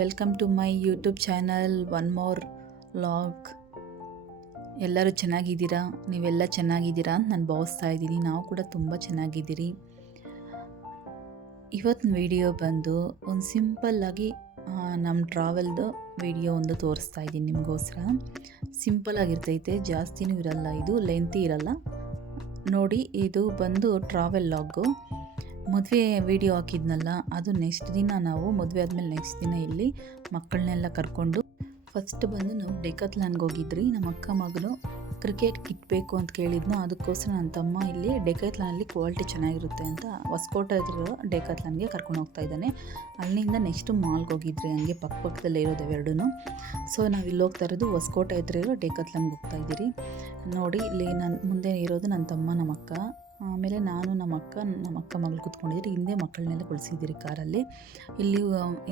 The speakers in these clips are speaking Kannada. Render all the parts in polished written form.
Welcome to my YouTube channel one more vlog. ಎಲ್ಲರೂ ಚೆನ್ನಾಗಿದ್ದೀರಾ? ನೀವೆಲ್ಲ ಚೆನ್ನಾಗಿದ್ದೀರಾ ಅಂತ ನಾನು ಭಾವಿಸ್ತಾ ಇದ್ದೀನಿ. ನಾವು ಕೂಡ ತುಂಬ ಚೆನ್ನಾಗಿದ್ದೀರಿ. ಇವತ್ತಿನ ವಿಡಿಯೋ ಬಂದು ಒಂದು ಸಿಂಪಲ್ಲಾಗಿ ನಮ್ಮ ಟ್ರಾವೆಲ್ದು ವಿಡಿಯೋ ಒಂದು ತೋರಿಸ್ತಾ ಇದ್ದೀನಿ ನಿಮಗೋಸ್ಕರ. ಸಿಂಪಲ್ಲಾಗಿರ್ತೈತೆ, ಜಾಸ್ತಿನೂ ಇರಲ್ಲ, ಇದು ಲೆಂತಿ ಇರಲ್ಲ. ನೋಡಿ, ಇದು ಬಂದು ಟ್ರಾವೆಲ್ ಲಾಗು. ಮದುವೆ ವಿಡಿಯೋ ಹಾಕಿದ್ನಲ್ಲ, ಅದು ನೆಕ್ಸ್ಟ್ ದಿನ ನಾವು ಮದುವೆ ಆದಮೇಲೆ ನೆಕ್ಸ್ಟ್ ದಿನ ಇಲ್ಲಿ ಮಕ್ಕಳನ್ನೆಲ್ಲ ಕರ್ಕೊಂಡು ಫಸ್ಟ್ ಬಂದು ನಾವು ಡೆಕಾಥ್ಲಾನ್ಗೆ ಹೋಗಿದ್ರಿ. ನಮ್ಮ ಅಕ್ಕ ಮಗನು ಕ್ರಿಕೆಟ್ ಕಿಟ್ ಬೇಕು ಅಂತ ಕೇಳಿದ್ನು. ಅದಕ್ಕೋಸ್ಕರ ನನ್ನ ತಮ್ಮ ಇಲ್ಲಿ ಡೆಕಾಥ್ಲಾನಲ್ಲಿ ಕ್ವಾಲಿಟಿ ಚೆನ್ನಾಗಿರುತ್ತೆ ಅಂತ ಹೊಸಕೋಟೆ ಇರೋ ಡೆಕಾಥ್ಲಾನ್ಗೆ ಕರ್ಕೊಂಡು ಹೋಗ್ತಾ ಇದ್ದಾನೆ. ಅಲ್ಲಿಂದ ನೆಕ್ಸ್ಟು ಮಾಲ್ಗೆ ಹೋಗಿದ್ರಿ, ಹಂಗೆ ಪಕ್ಕದಲ್ಲೇ ಇರೋದು ಎರಡೂ. ಸೊ ನಾವು ಇಲ್ಲಿ ಹೋಗ್ತಾ ಇರೋದು ಹೊಸಕೋಟೆ ಹತ್ರ ಇರೋ ಡೆಕಾಥ್ಲಾನ್ಗೆ ಹೋಗ್ತಾ ಇದ್ದೀರಿ. ನೋಡಿ, ಇಲ್ಲಿ ನನ್ನ ಮುಂದೆ ಇರೋದು ನನ್ನ ತಮ್ಮ, ನಮ್ಮ ಅಕ್ಕ, ಆಮೇಲೆ ನಾನು, ನಮ್ಮ ಅಕ್ಕ ಮಗಳು ಕೂತ್ಕೊಂಡಿದ್ದೀರಿ. ಹಿಂದೆ ಮಕ್ಕಳನ್ನೆಲ್ಲ ಕುಳಿಸಿದ್ದೀರಿ ಕಾರಲ್ಲಿ.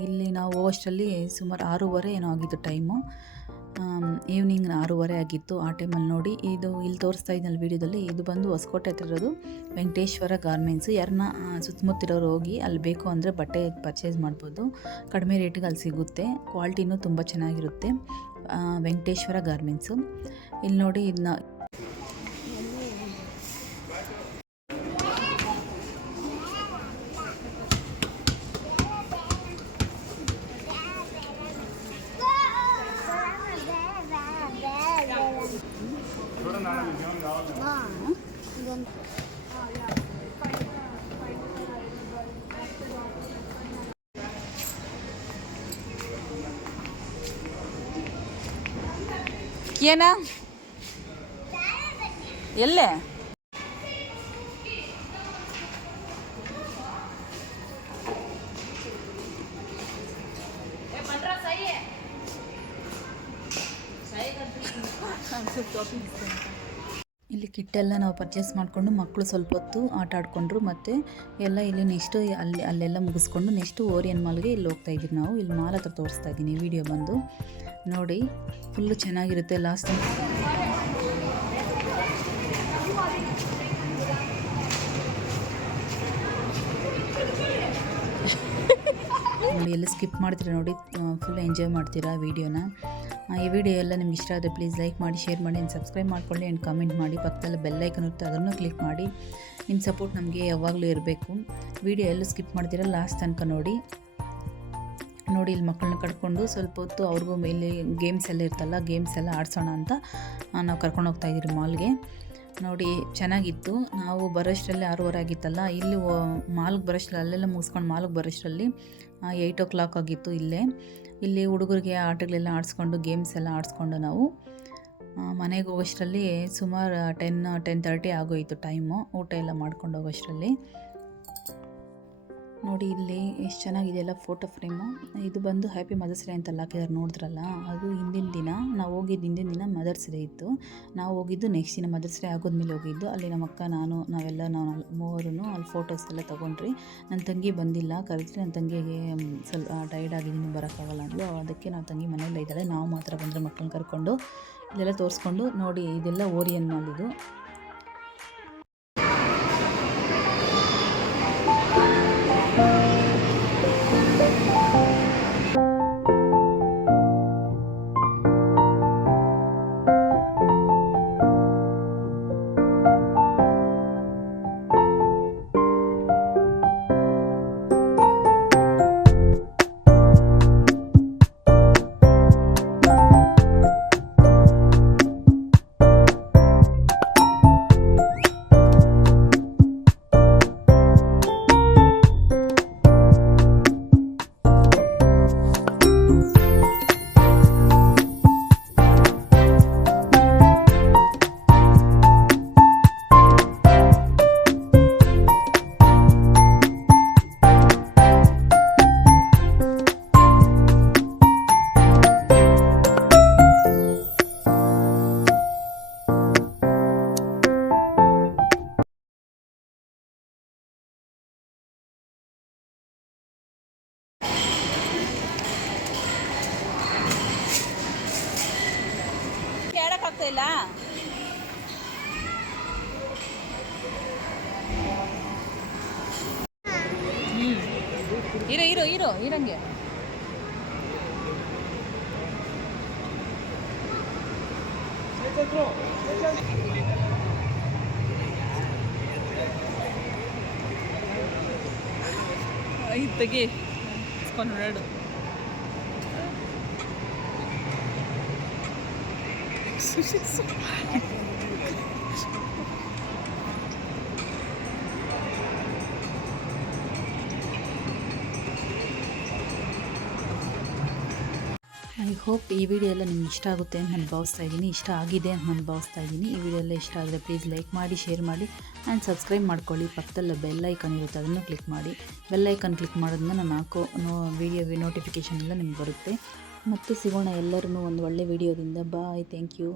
ಇಲ್ಲಿ ನಾವು ಹೋಗೋಷ್ಟರಲ್ಲಿ ಸುಮಾರು 6:30 ಏನೋ ಆಗಿತ್ತು ಟೈಮು. ಈವ್ನಿಂಗ್ 6:30 ಆಗಿತ್ತು. ಆ ಟೈಮಲ್ಲಿ ನೋಡಿ, ಇದು ಇಲ್ಲಿ ತೋರಿಸ್ತಾ ಇದ್ದಲ್ಲಿ ವೀಡಿಯೋದಲ್ಲಿ, ಇದು ಬಂದು ಹೊಸಕೋಟೆ ಹತ್ರ ಇರೋದು ವೆಂಕಟೇಶ್ವರ ಗಾರ್ಮೆಂಟ್ಸು. ಯಾರನ್ನ ಸುತ್ತಮುತ್ತಿರೋರು ಹೋಗಿ ಅಲ್ಲಿ ಬೇಕು ಅಂದರೆ ಬಟ್ಟೆ ಪರ್ಚೇಸ್ ಮಾಡ್ಬೋದು. ಕಡಿಮೆ ರೇಟಿಗೆ ಅಲ್ಲಿ ಸಿಗುತ್ತೆ, ಕ್ವಾಲಿಟಿನೂ ತುಂಬ ಚೆನ್ನಾಗಿರುತ್ತೆ. ವೆಂಕಟೇಶ್ವರ ಗಾರ್ಮೆಂಟ್ಸು. ಇಲ್ಲಿ ನೋಡಿ, ಇದನ್ನ ಏನ ಎಲ್ಲೇ ಇಲ್ಲಿ ಕಿಟ್ಟೆಲ್ಲ ನಾವು ಪರ್ಚೇಸ್ ಮಾಡಿಕೊಂಡು ಮಕ್ಕಳು ಸ್ವಲ್ಪ ಹೊತ್ತು ಆಟ ಆಡಿಕೊಂಡ್ರು. ಮತ್ತು ಎಲ್ಲ ಇಲ್ಲಿ ನೆಕ್ಸ್ಟು ಅಲ್ಲೆಲ್ಲ ಮುಗಿಸ್ಕೊಂಡು ನೆಕ್ಸ್ಟು ಓರಿಯನ್ ಮಾಲ್ಗೆ ಇಲ್ಲಿ ಹೋಗ್ತಾ ಇದ್ದೀವಿ ನಾವು. ಇಲ್ಲಿ ಮಾಲ್ ಹತ್ರ ತೋರಿಸ್ತಾ ಇದ್ದೀನಿ ವಿಡಿಯೋ ಬಂದು. ನೋಡಿ, ಫುಲ್ಲು ಚೆನ್ನಾಗಿರುತ್ತೆ. ಲಾಸ್ಟ್ ನೋಡಿ, ಎಲ್ಲ ಸ್ಕಿಪ್ ಮಾಡ್ತೀರಾ ನೋಡಿ, ಫುಲ್ ಎಂಜಾಯ್ ಮಾಡ್ತೀರಾ ವೀಡಿಯೋನ. ಈ ವಿಡಿಯೋ ಎಲ್ಲ ನಿಮ್ಗೆ ಇಷ್ಟ ಆದರೆ ಪ್ಲೀಸ್ ಲೈಕ್ ಮಾಡಿ, ಶೇರ್ ಮಾಡಿ, ಸಬ್ಸ್ಕ್ರೈಬ್ ಮಾಡ್ಕೊಳ್ಳಿ ಆ್ಯಂಡ್ ಕಮೆಂಟ್ ಮಾಡಿ. ಪಕ್ಕದಲ್ಲಿ ಬೆಲ್ ಐಕನ್ ಇರುತ್ತೆ, ಅದನ್ನು ಕ್ಲಿಕ್ ಮಾಡಿ. ನಿಮ್ಮ ಸಪೋರ್ಟ್ ನಮಗೆ ಯಾವಾಗಲೂ ಇರಬೇಕು. ವಿಡಿಯೋ ಎಲ್ಲ ಸ್ಕಿಪ್ ಮಾಡ್ತೀರಾ ಲಾಸ್ಟ್ ತನಕ ನೋಡಿ. ಇಲ್ಲಿ ಮಕ್ಕಳನ್ನ ಕರ್ಕೊಂಡು ಸ್ವಲ್ಪ ಹೊತ್ತು ಅವ್ರಿಗೂ ಇಲ್ಲಿ ಗೇಮ್ಸ್ ಎಲ್ಲ ಇರ್ತಲ್ಲ, ಗೇಮ್ಸ್ ಎಲ್ಲ ಆಡಿಸೋಣ ಅಂತ ನಾವು ಕರ್ಕೊಂಡು ಹೋಗ್ತಾ ಇದ್ದೀರಿ ಮಾಲ್ಗೆ. ನೋಡಿ, ಚೆನ್ನಾಗಿತ್ತು. ನಾವು ಬರೋಷ್ಟರಲ್ಲಿ 6:30 ಆಗಿತ್ತಲ್ಲ. ಇಲ್ಲಿ ಮಾಲ್ಗೆ ಬರೋಷ್ಟರಲ್ಲಿ ಅಲ್ಲೆಲ್ಲ ಮುಗಿಸ್ಕೊಂಡು ಮಾಲ್ಗೆ ಬರೋಷ್ಟರಲ್ಲಿ 8 o'clock ಆಗಿತ್ತು. ಇಲ್ಲಿ ಹುಡುಗರಿಗೆ ಆಟಗಳೆಲ್ಲ ಆಡಿಸ್ಕೊಂಡು ಗೇಮ್ಸ್ ಎಲ್ಲ ಆಡಿಸ್ಕೊಂಡು ನಾವು ಮನೆಗೆ ಹೋಗೋಷ್ಟರಲ್ಲಿ ಸುಮಾರು 10:30 ಆಗೋಯಿತು ಟೈಮು, ಊಟ ಎಲ್ಲ ಮಾಡ್ಕೊಂಡು ಹೋಗೋಷ್ಟರಲ್ಲಿ. ನೋಡಿ, ಇಲ್ಲಿ ಎಷ್ಟು ಚೆನ್ನಾಗಿದೆಯಲ್ಲ ಫೋಟೋ ಫ್ರೇಮು. ಇದು ಬಂದು ಹ್ಯಾಪಿ ಮದರ್ಸ್ ಡೇ ಅಂತೆಲ್ಲ ಹಾಕಿದ್ದಾರೆ, ನೋಡಿದ್ರಲ್ಲ. ಅದು ಹಿಂದಿನ ದಿನ ನಾವು ಹೋಗಿದ್ದು, ಹಿಂದಿನ ದಿನ ಮದರ್ಸ್ ಡೇ ಇತ್ತು. ನಾವು ಹೋಗಿದ್ದು ನೆಕ್ಸ್ಟ್ ದಿನ ಮದರ್ಸ್ ಡೇ ಆಗೋದ್ಮೇಲೆ ಹೋಗಿದ್ದು. ಅಲ್ಲಿ ನಮ್ಮ ಅಕ್ಕ, ನಾವು ಮೂವರು ಅಲ್ಲಿ ಫೋಟೋಸ್ ಎಲ್ಲ ತೊಗೊಂಡ್ರಿ. ನನ್ನ ತಂಗಿ ಬಂದಿಲ್ಲ, ಕರೆಕ್ಟ್ಲಿ ನನ್ನ ತಂಗಿಗೆ ಸ್ವಲ್ಪ ಟೈರ್ಡ್ ಆಗಿದ್ದೀನಿ, ಬರೋಕ್ಕಾಗಲ್ಲ ಅಂದ್ಲು. ಅದಕ್ಕೆ ನಾವು ತಂಗಿ ಮನೆಯಲ್ಲೇ ಇದ್ದಾಳೆ. ನಾವು ಮಾತ್ರ ಬಂದರೆ ಮಕ್ಕಳನ್ನ ಕರ್ಕೊಂಡು ಇದೆಲ್ಲ ತೋರಿಸ್ಕೊಂಡು. ನೋಡಿ, ಇದೆಲ್ಲ ಓರಿಯನ್ ಮಾಲ್ ಇದು. ಇಲ್ಲ. ಇರೋ ಇರಂಗೆ ಇದು ತೆಗಿ ಇಸ್ಕೊಂಡು ಐ ಹೋಪ್ ಈ ವಿಡಿಯೋ ಎಲ್ಲ ನಿಮ್ಗೆ ಇಷ್ಟ ಆಗುತ್ತೆ ಅಂತ ನಾನು ಭಾವಿಸ್ತಾ ಇದ್ದೀನಿ, ಇಷ್ಟ ಆಗಿದೆ ಅಂತ ನಾನು ಭಾವಿಸ್ತಾ ಇದ್ದೀನಿ. ಈ ವಿಡಿಯೋ ಎಲ್ಲ ಇಷ್ಟ ಆದರೆ ಪ್ಲೀಸ್ ಲೈಕ್ ಮಾಡಿ, ಶೇರ್ ಮಾಡಿ ಆ್ಯಂಡ್ ಸಬ್ಸ್ಕ್ರೈಬ್ ಮಾಡ್ಕೊಳ್ಳಿ. ಪಕ್ಕದಲ್ಲೇ ಬೆಲ್ ಐಕಾನ್ ಇರುತ್ತೆ, ಅದನ್ನು ಕ್ಲಿಕ್ ಮಾಡಿ. ಬೆಲ್ ಐಕಾನ್ ಕ್ಲಿಕ್ ಮಾಡೋದನ್ನ ನಾನು ಹಾಕೋ ವಿಡಿಯೋ ನೋಟಿಫಿಕೇಷನ್ ಎಲ್ಲ ನಿಮ್ಗೆ ಬರುತ್ತೆ. ಮತ್ತೆ ಸಿಗೋಣ ಎಲ್ಲರೂ ಒಂದು ಒಳ್ಳೆ ವಿಡಿಯೋದಿಂದ. ಬಾಯ್, ಥ್ಯಾಂಕ್ ಯು.